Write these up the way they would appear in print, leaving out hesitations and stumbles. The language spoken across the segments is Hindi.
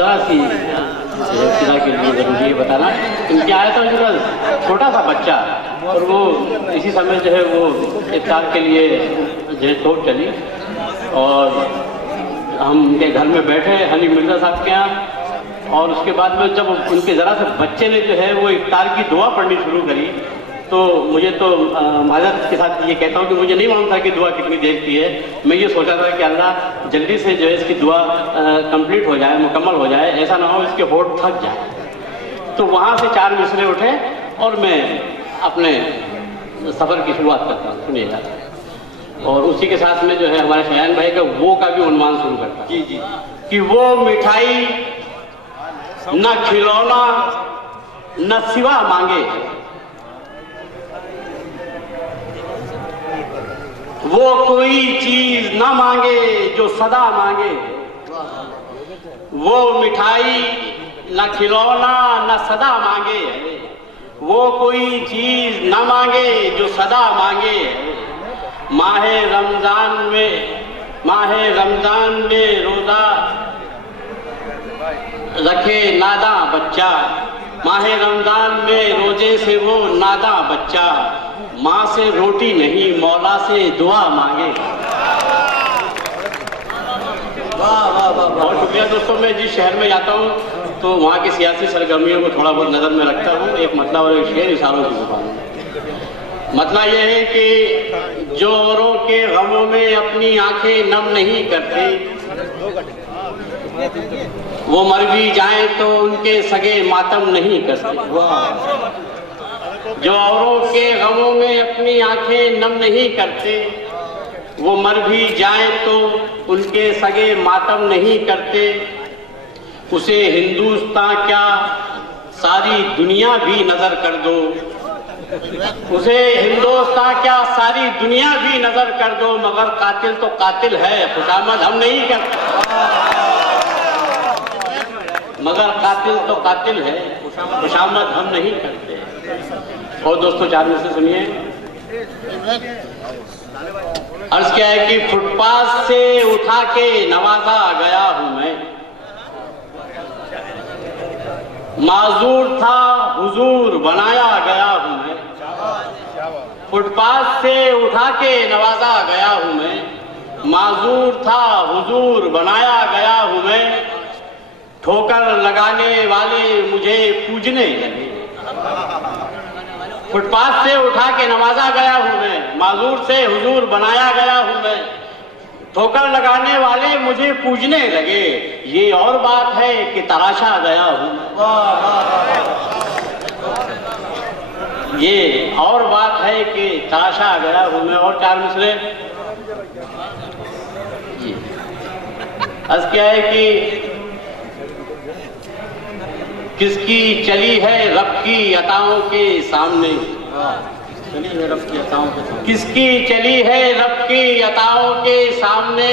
जरा सी इब्तिदा के लिए जरूरी है बताना। इनके आया था उनका छोटा सा बच्चा, और वो इसी समय जो है वो इफ्तार के लिए जो है तोड़ चली, और हम उनके घर में बैठे हनी मिर्जा साहब के यहाँ, और उसके बाद में जब उनके ज़रा से बच्चे ने जो है वो इफ्तार की दुआ पढ़नी शुरू करी, तो मुझे तो माज़रत के साथ ये कहता हूँ कि मुझे नहीं मालूम था कि दुआ कितनी देर की है। मैं ये सोचा था कि अल्लाह जल्दी से जो है इसकी दुआ कंप्लीट हो जाए, मुकम्मल हो जाए, ऐसा ना हो इसके होठ थक जाए। तो वहाँ से 4 मिसरे उठे और मैं अपने सफ़र की शुरुआत करता हूँ, सुनिएगा। और उसी के साथ में जो है हमारे शयान भाई का वो का भी उन्वान शुरू करता जी जी, कि वो मिठाई न खिलौना न सिवा मांगे, वो कोई चीज न मांगे जो सदा मांगे, वो मिठाई न खिलौना न सदा मांगे, वो कोई चीज न मांगे जो सदा मांगे। माहे रमजान में रोजा रखे नादा बच्चा, माहे रमजान में रोजे से वो नादा बच्चा, माँ से रोटी नहीं मौला से दुआ मांगे। वाह वाह वाह, बहुत शुक्रिया दोस्तों। मैं जिस शहर में जाता हूँ तो वहाँ की सियासी सरगर्मियों को थोड़ा बहुत नज़र में रखता हूँ। एक मतलब और एक शेर इशारों की जुबान में। मतलब यह है कि जो औरों के गमों में अपनी आंखें नम नहीं करते, वो मर भी जाएं तो उनके सगे मातम नहीं करते। जो औरों के गमों में अपनी आंखें नम नहीं करते, वो मर भी जाएं तो उनके सगे मातम नहीं करते। उसे हिंदुस्तान क्या सारी दुनिया भी नजर कर दो, उसे हिंदुस्तान क्या सारी दुनिया भी नजर कर दो, मगर कातिल तो कातिल है, खुशामद हम नहीं करते। मगर कातिल तो कातिल है, खुशामद हम नहीं करते। और दोस्तों 4 में से सुनिए, अर्ज क्या है कि फुटपाथ से उठा के नवाजा गया हूं मैं, माजूर था हुजूर बनाया गया हूं मैं। फुटपाथ से उठा के नवाजा गया हूं मैं, माजूर था हुजूर बनाया गया हूं मैं। ठोकर लगाने वाले मुझे पूजने लगे, फुटपाथ से उठा के नवाजा गया हूं मैं, माजूर से हुजूर बनाया गया हूं मैं। ठोकर लगाने वाले मुझे पूजने लगे, ये और बात है कि तराशा गया हूं। ये और बात है कि तराशा गया हूं मैं। और 4 मिसरे अर्ज क्या है कि किसकी चली है रब की अताओं के सामने, किसकी चली है रब की अताओं के सामने,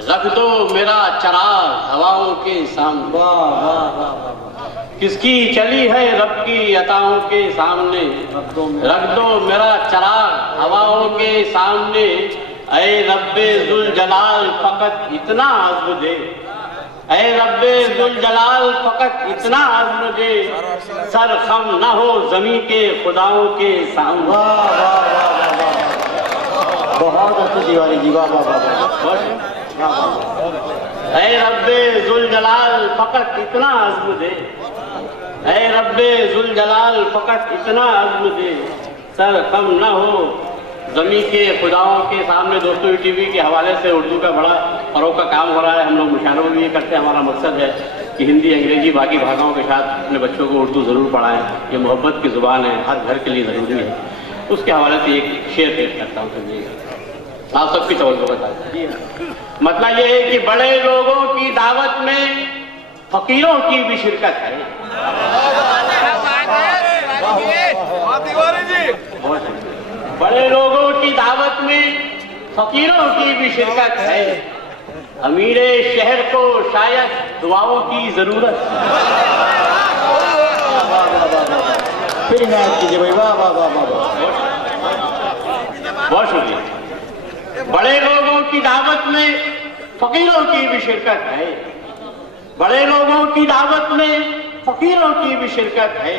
रख दो मेरा चराग हवाओं के सामने। किसकी चली है रब की अताओं के सामने, रख दो मेरा चराग हवाओं के सामने। ऐ रब्बे जुल जलाल फकत इतना अज़्म दे, ऐ रब्बे जुल जलाल फकत इतना अज़्म दे, सर खम न हो जमी के खुदाओं के सामने। बहुत अच्छी दीवारी जी, वाह वाह। ऐ रब्बे जुल जलाल फकत इतना अज़्म दे, ऐ रब्बे जुल जलाल फकत इतना अज़्म दे, सर खम न हो जमी के खुदाओं के सामने। दोस्तों टीवी के हवाले से उर्दू का बड़ा फरोग का काम हो रहा है। हम लोग मुशायरों में ये करते हैं। हमारा मकसद है कि हिंदी अंग्रेजी बाकी भाषाओं के साथ अपने बच्चों को उर्दू ज़रूर पढ़ाएं। ये मोहब्बत की ज़ुबान है, हर घर के लिए ज़रूरी है। उसके हवाले से एक शेर पेश करता हूँ, समझिएगा। आप सबकी तवज्जो बता दीजिए। मतलब ये है कि बड़े लोगों की दावत में फकीरों की भी शिरकत है। बड़े लोगों की दावत में फकीरों की भी शिरकत है। अमीरे शहर को शायद दुआओं की जरूरत है। फिर इनायत कीजिए भाई, वाह वाह वाह वाह, बहुत शुक्रिया। बड़े लोगों की दावत में फकीरों की भी शिरकत है। बड़े लोगों की दावत में फकीरों की भी शिरकत है।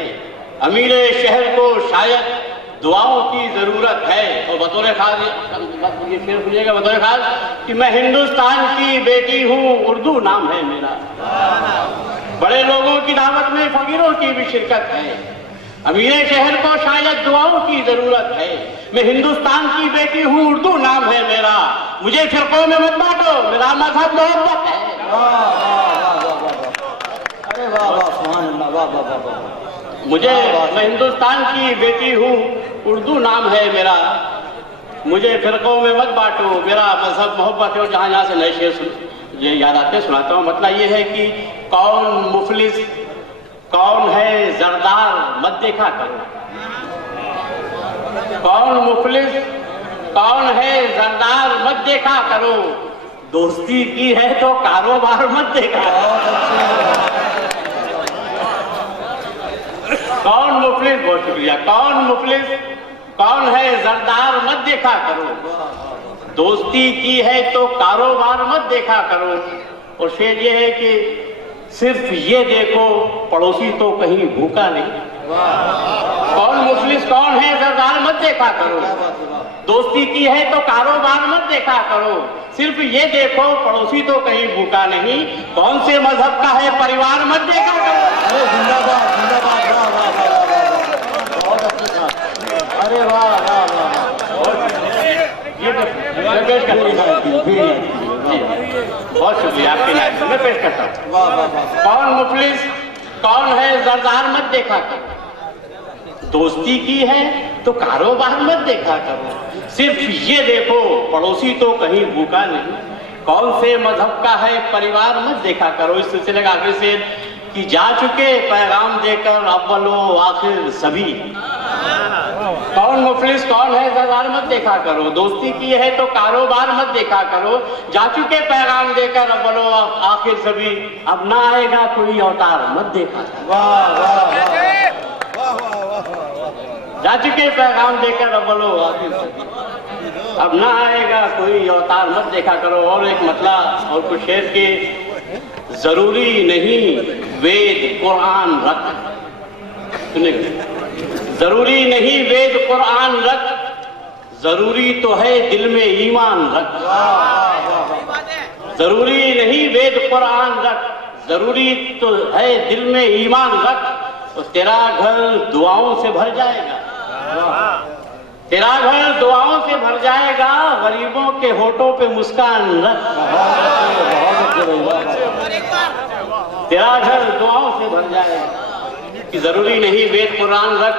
अमीरे शहर को शायद दुआओं की जरूरत है। और बतौर खास ये शेर सुनिएगा, बतौर खास कि मैं हिंदुस्तान की बेटी हूँ, उर्दू नाम है मेरा। बड़े लोगों की दावत में फकीरों की भी शिरकत है। अमीरे शहर को शायद दुआओं की जरूरत है। मैं हिंदुस्तान की बेटी हूँ, उर्दू नाम है मेरा। मुझे फिरकों में मत बांटो, मेरा मजहब मोहब्बत है। अरे वाह वाह, सुभान अल्लाह, वाह वाह वाह वाह। मुझे, मैं हिंदुस्तान की बेटी हूँ, उर्दू नाम है मेरा। मुझे फिरकों में मत बांटो, मेरा मजहब मोहब्बत है। और जहाँ जहाँ से नए शेर ये याद आते सुनाता हूँ। मतलब ये है कि कौन मुफलिस कौन है जरदार मत देखा करो। कौन मुफलिस कौन है जरदार मत देखा करो। दोस्ती की है तो कारोबार मत देखा। कौन मुफलिस, बहुत शुक्रिया। कौन मुफलिस कौन है जरदार मत देखा करो। दोस्ती की है तो कारोबार मत देखा करो। और शेर ये है कि सिर्फ ये देखो पड़ोसी तो कहीं भूखा नहीं। कौन मुफलिस कौन है जरदार मत देखा करो। दोस्ती की है तो कारोबार मत देखा करो। सिर्फ ये देखो पड़ोसी तो कहीं भूखा नहीं। कौन से मजहब का है परिवार मत देखा करो। जिंदाबाद जिंदाबाद, वाह वाह वाह वाह, बहुत अच्छा था। अरे वाह वाह वाह, बहुत शुक्रिया आपके लाइन में पेश करता हूँ। वाह वाह वाह। कौन मुफलिस कौन है जरदार मत देखा करो। दोस्ती की है तो कारोबार मत देखा करो। सिर्फ ये देखो पड़ोसी तो कहीं भूखा नहीं। कौन से मजहब का है परिवार मत देखा करो। इस सिलसिले का आखिर से कि जा चुके पैगाम देकर अव्वलो आखिर सभी। कौन मुफलिस कौन है जरदार मत देखा करो। दोस्ती की है तो कारोबार मत देखा करो। जा चुके पैगाम देकर अव्वलो आखिर सभी। अब ना आएगा कोई अवतार मत देखा करो। वाह वाह वाह, जा चुके पैगाम देकर अव्वलो आखिर सभी। अब ना आएगा कोई अवतार मत देखा करो। और एक मतलब और कुछ शेर के, जरूरी नहीं वेद कुरान रख। सुनेगा, जरूरी नहीं वेद कुरान रख। जरूरी तो है दिल में ईमान रख। जरूरी नहीं वेद कुरान रख। जरूरी तो है दिल में ईमान रख। तो तेरा घर दुआओं से भर जाएगा। तेरा घर दुआओं से भर जाएगा। गरीबों के होठों पे मुस्कान रख। तेरा घर दुआओं से भर जाएगा। कि जरूरी नहीं वेद कुरान रख।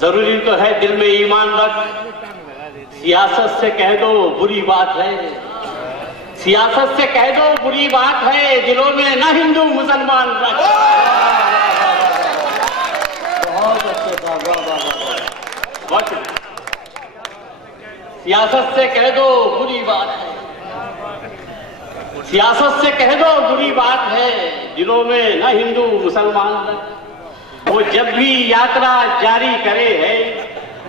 जरूरी तो है दिल में ईमान रख। सियासत से कह दो बुरी बात है। सियासत से कह दो बुरी बात है। दिलों में ना हिंदू मुसलमान रख। बहुत अच्छे था, वाह वाह वाह। सियासत से कह दो बुरी बात है। सियासत से कह दो बुरी बात है। दिलों में ना हिंदू मुसलमान रख। वो जब भी यात्रा जारी करे है,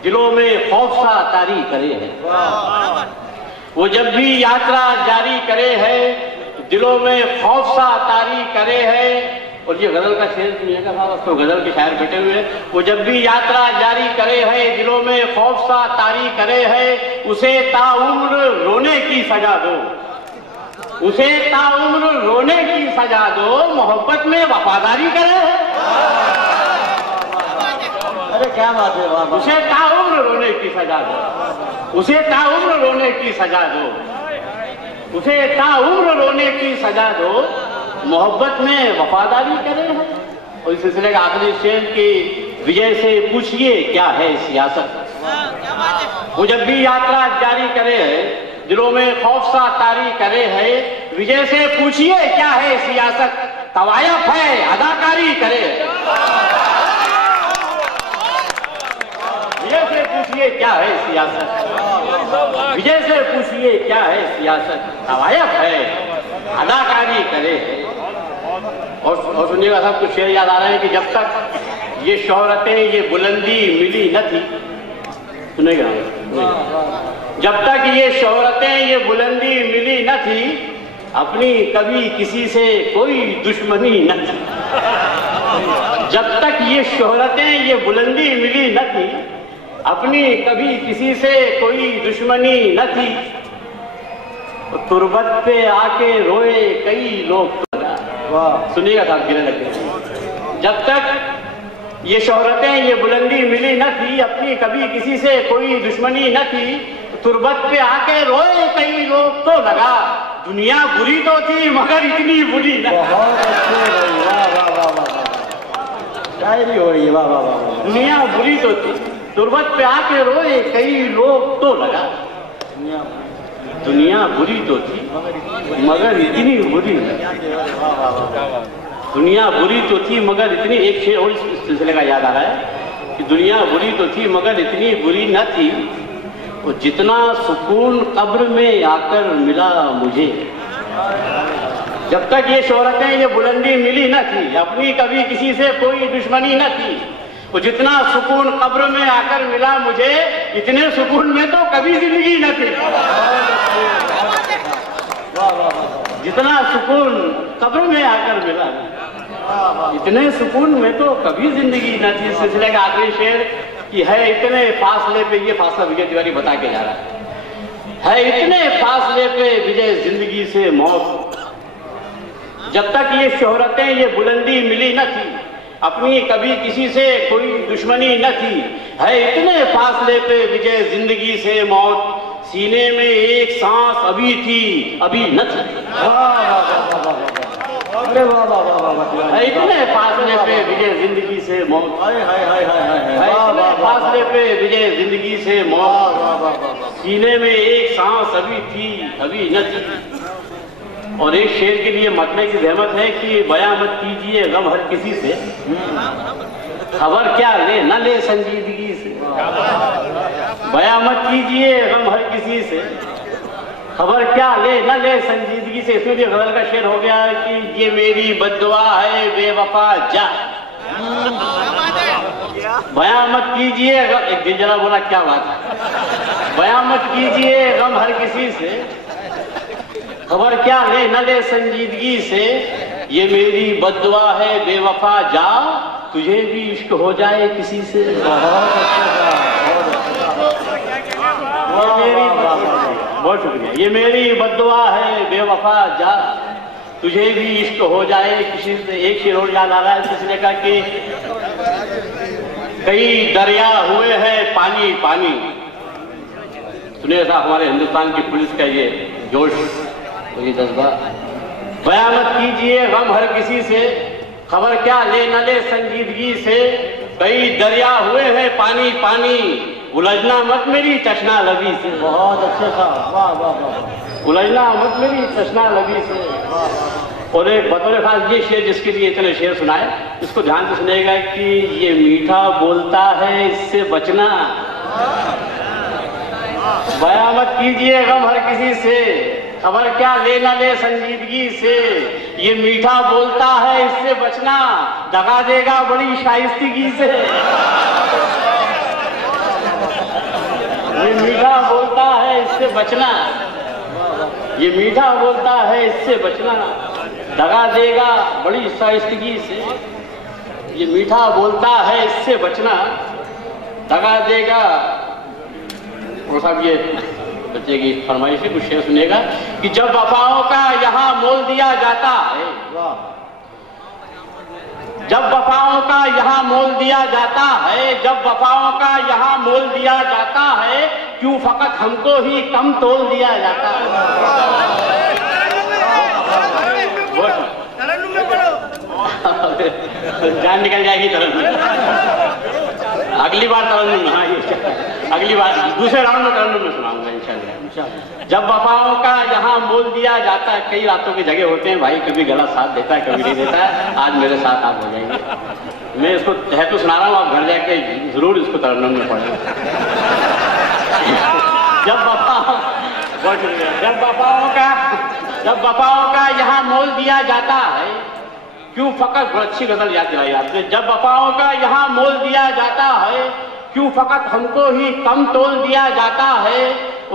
दिलों में खौफसा तारी करे है। वो जब भी यात्रा जारी करे है, दिलों में खौफसा तारी करे है। और ये गजल का शेर सुनिएगा साहब, तो गजल के शायर बैठे हुए। वो जब भी यात्रा जारी करे है, दिलों में खौफसा तारी करे है। उसे ताउम्र रोने की सजा दो। उसे ताउम्र रोने की सजा दो। मोहब्बत में वफादारी करे है। अरे क्या बात है, वाह। उसे ताउम्र रोने की सजा दो। उसे ताउम्र रोने की सजा दो। उसे ताउम्र रोने की सजा दो। मोहब्बत में वफादारी करे है। और इस सिलसिले का आखिरी शेर की, विजय से पूछिए क्या है सियासत। वो जब भी यात्रा जारी करे है, दिलों में खौफसा तारी करे है। विजय से पूछिए क्या है सियासत। तवायफ है अदाकारी करे। विजय से पूछिए क्या है सियासत। विजय से पूछिए क्या है सियासत। तवायफ है अदाकारी करे। और सुनिएगा साहब, कुछ शेर याद आ रहे हैं कि जब तक ये शोहरतें ये बुलंदी मिली न थी। सुनेगा, जब तक ये शोहरतें ये बुलंदी मिली न थी, अपनी कभी किसी से कोई दुश्मनी न थी। जब तक ये शोहरतें ये बुलंदी मिली न थी, अपनी कभी किसी से कोई दुश्मनी न थी। तुरबत पे आके रोए कई लोग। सुनिएगा साहब, गिरे लगे। जब तक ये शोहरतें ये बुलंदी मिली न थी, अपनी कभी किसी से कोई दुश्मनी न थी। तुरबत पे आके रोए कई लोग तो लगा, दुनिया बुरी तो थी मगर इतनी बुरी न। बहुत अच्छे भाई, वाह वाह वाह वाह, शायरी हो रही है, वाह वाह वाह। दुनिया बुरी तो थी, तुरबत पे आके रोए कई लोग तो लगा, दुनिया बुरी तो थी मगर इतनी बुरी न। दुनिया बुरी तो थी मगर इतनी, एक शेर और इस सिलसिले का याद आ रहा है कि दुनिया बुरी तो थी मगर इतनी बुरी न थी। वो जितना सुकून कब्र में आकर मिला मुझे। जब तक ये शोहरतें ये बुलंदी मिली न थी, अपनी कभी किसी से कोई दुश्मनी न थी। वो जितना सुकून कब्र में आकर मिला मुझे, इतने सुकून में तो कभी जिंदगी न थी। जितना सुकून कब्र में आकर मिला, इतने सुकून में तो कभी जिंदगी न थी। सिलसिले का आखिरी शेर कि है इतने फासले पे, ये फासला विजय तिवारी बता के जा रहा है इतने फासले पे विजय जिंदगी से मौत। जब तक ये शोहरतें ये बुलंदी मिली न थी, अपनी कभी किसी से कोई दुश्मनी न थी। है इतने फासले पे विजय जिंदगी से मौत, सीने में एक सांस अभी थी अभी न थी। अरे वाह वाह वाह वाह, है इतने फासले पे विजय जिंदगी से मौत। फासले पे विजय जिंदगी से मौत, सीने में एक सांस अभी थी अभी न थी। और एक शेर के लिए मतले की जहमत है कि बयां मत कीजिए गम हर किसी से, खबर क्या ले न ले संजीदगी से। बयां मत कीजिए गम हर किसी से, खबर क्या ले न ले संजीदगी से। इसमें भी गजल का शेर हो गया कि ये मेरी बद्दुआ है बेवफा जा। बयां मत कीजिए, एक दिल जला बोला, क्या बात है। बयां मत कीजिए गम हर किसी से, खबर क्या ले न ले संजीदगी से। ये मेरी बद्दुआ है बेवफा जा, तुझे भी इश्क हो जाए किसी से। बहुत शुक्रिया। ये मेरी बद्दुआ है बेवफा जा, तुझे भी इश्क हो जाए किसी से। एक शेर और याद आ रहा है किसने कहा कि कई दरिया हुए हैं पानी पानी। सुनिए साहब, हमारे हिंदुस्तान की पुलिस का ये जोश, ये जज्बा। बयां मत कीजिए गम हर किसी से, खबर क्या ले न ले संजीदगी से। कई दरिया हुए हैं पानी पानी, उलझना मत मेरी चश्ना लबी से। बहुत अच्छे साहब, वाह वाह वाह। उलझना मत मेरी चश्ना लबी से। और एक बतौर खास ये शेर जिसके लिए इतने शेर सुनाए, इसको ध्यान से सुनेगा कि ये मीठा बोलता है इससे बचना। बयां मत कीजिए गम हर किसी से, खबर क्या ले न ले संजीदगी से। ये मीठा बोलता है इससे बचना, दगा देगा बड़ी शाइस्तगी से। ये मीठा बोलता है इससे बचना, ये मीठा बोलता है इससे बचना, दगा देगा बड़ी शाइस्तगी से। ये मीठा बोलता है इससे बचना, दगा देगा। और साहब ये बच्चे की फरमाइश है, कुछ शेर सुनेगा कि जब वफाओं का यहाँ मोल दिया जाता है, जब वफाओं का यहाँ मोल दिया जाता है, जब वफाओं का यहाँ मोल दिया जाता है, क्यों फकत हमको ही कम तोल दिया जाता है। जान निकल जाएगी तरन्नुम, अगली बार तरन्नुम। हाँ, अगली बार दूसरे राउंड में तरन्नुम में सुनाऊंगा इंशाल्लाह। जब वफाओं का यहाँ मोल दिया जाता है, कई रातों की जगह होते हैं भाई, कभी गला साथ देता है कभी नहीं देता है। आज मेरे साथ आप हो जाएंगे। मैं इसको तो सुना रहा हूँ, आप घर जाके जरूर इसको तरन्नुम में पढ़ें। जब वफाओं का यहाँ मोल दिया जाता है, क्यों फकत, अच्छी गजल याद दिलाई आपने। जब वफाओं का यहाँ मोल दिया जाता है, क्यों फकत हमको ही कम तोल दिया जाता है।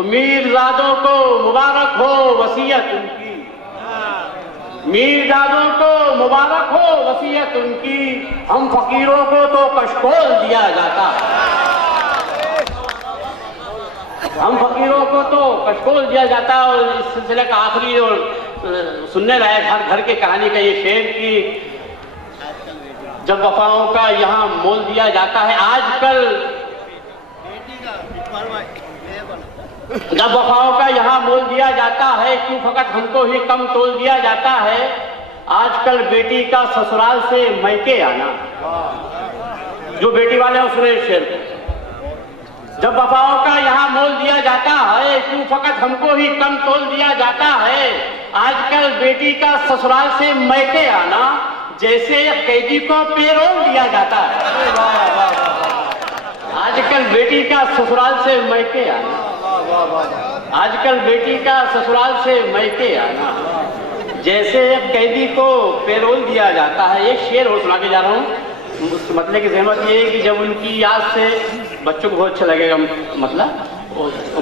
मीरजादों को मुबारक हो वसीयत उनकी, मीरजादों को मुबारक हो वसीयत उनकी, हम फकीरों को तो कशकोल दिया जाता, हम फकीरों को तो कशकोल दिया जाता। और इस सिलसिले का आखिरी और सुनने लायक हर घर की कहानी का ये शेर कि जब वफाओं का यहाँ मोल दिया जाता है, आजकल जब वफाओं का यहाँ मोल दिया जाता है, क्यों फकत हमको ही कम तोल दिया जाता है। आजकल बेटी का ससुराल से मैके आना, जो बेटी वाले हैं उसने शेर को, जब वफाओं का यहाँ मोल दिया जाता है, क्यों फकत हमको ही कम तोल दिया जाता है। आजकल बेटी का ससुराल से मैके आना, जैसे कैदी को पेरोल दिया जाता है। आजकल बेटी का ससुराल से मैके आना, आजकल बेटी का ससुराल से मैके आना, जैसे एक कैदी को पेरोल दिया जाता है। एक शेर और सुना के जा रहा हूँ, मतलब की सहमत ये है कि जब उनकी याद से बच्चों को बहुत अच्छा लगेगा, मतलब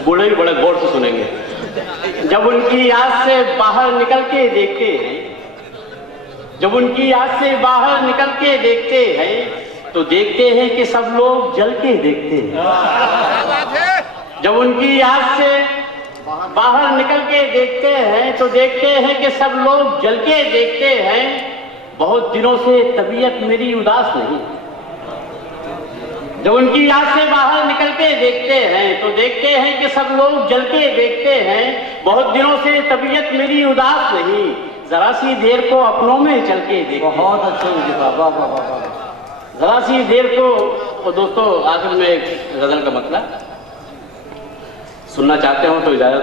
बूढ़े भी बड़े गौर से सुनेंगे। जब उनकी याद से बाहर निकल के देखते हैं, जब उनकी याद से बाहर निकल के देखते हैं, तो देखते हैं कि सब लोग जल के देखते हैं। जब उनकी याद से बाहर निकल के देखते हैं, तो देखते हैं कि सब लोग जल के देखते हैं। बहुत दिनों से तबीयत मेरी उदास नहीं। जब उनकी याद से बाहर निकल के देखते हैं, तो देखते हैं कि सब लोग जल के देखते हैं। बहुत दिनों से तबीयत मेरी उदास नहीं, जरा सी देर को अपनों में चल के देखते। बहुत अच्छे जरा सी देर को। और दोस्तों आखिर में एक गजल का मतलब सुनना चाहते हो तो इजाजत,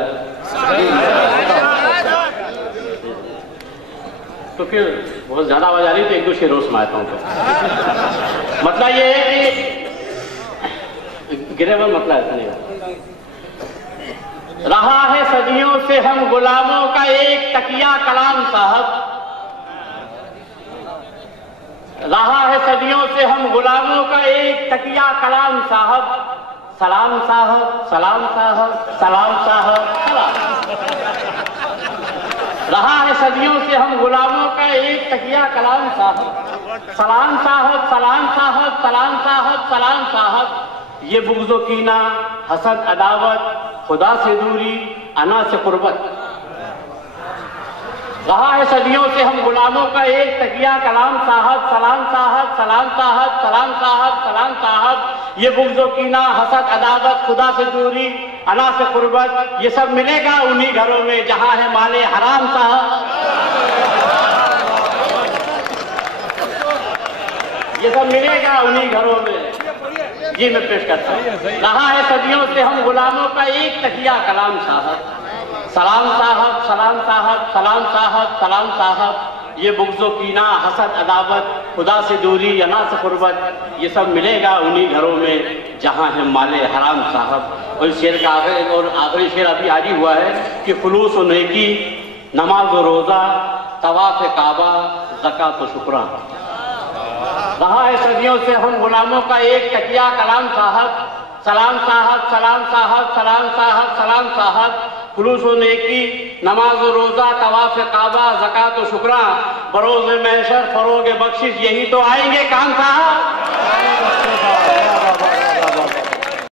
तो फिर बहुत ज्यादा आवाज आ रही है तो एक दो शेर सुनाता हूँ। मतलब ये है कि गिरेबल मतलब ऐसा नहीं रहा है सदियों से हम गुलामों का एक तकिया कलाम साहब, रहा है सदियों से हम गुलामों का एक तकिया कलाम साहब। सलाम साहब, सलाम साहब, सलाम साहब, सलाम। रहा है सदियों से हम गुलामों का एक तकिया कलाम साहब। सलाम साहब, सलाम साहब, सलाम साहब, सलाम साहब। ये बुग़्ज़ो कीना, हसद, अदावत, खुदा से दूरी, अना से कुर्बत। रहा है सदियों से हम गुलामों का एक तकिया कलाम साहब। सलाम साहब, सलाम साहब, सलाम साहब, सलाम साहब। ये बुग़्ज़ो कीना, हसद, अदावत, खुदा से दूरी, अना से कुर्बत, ये सब मिलेगा उन्हीं घरों में जहां है माले हराम साहब। ये सब मिलेगा उन्हीं घरों में। ये मैं पेश करता हूँ। रहा है सदियों से हम गुलामों का एक तकिया कलाम साहब। सलाम साहब, सलाम साहब, सलाम साहब, सलाम साहब। ये बुग़्ज़ो कीना, हसद, अदावत, खुदा से दूरी, अना से कुर्बत, ये सब मिलेगा उन्हीं घरों में जहाँ है माले हराम साहब। और इस शेर का आखिरी शेर अभी आज ही हुआ है कि खुलूस व नेकी, नमाज व रोज़ा, तवाफ़ काबा, ज़कात व शुक्रान। रहा है सदियों से हम गुलामों का एक तकिया कलाम साहब। सलाम साहब, सलाम साहब, सलाम साहब, सलाम साहब। खुलूस व नेकी, नमाज व रोज़ा, तवाफ़ काबा, ज़कात व शुक्रान, बरोज़ महशर, फरोग़ बख्शिश, यही तो आएंगे काम साहब।